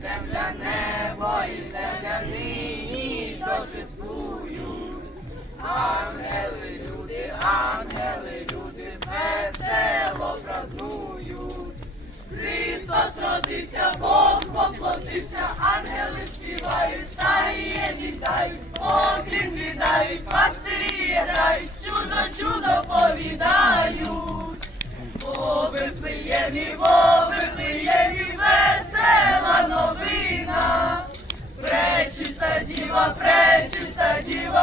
земля, небо і земля нині торжествують. Ангели, люди, ангели, люди весело празнують. Христос родився, Бог воплотився, ангели співають, старі вітають, окрім віддають, пастирі грають, чудо, чудо повідають. О, Вифлеємі, о, Вифлеємі, весела діва, пречиста діва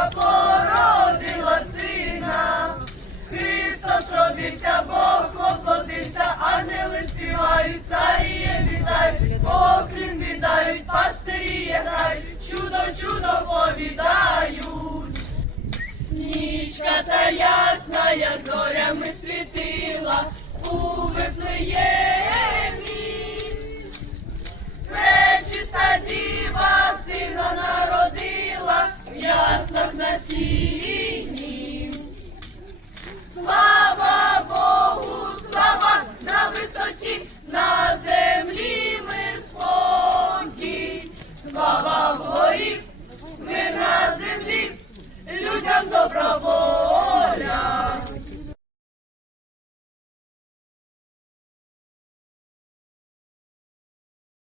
trouble.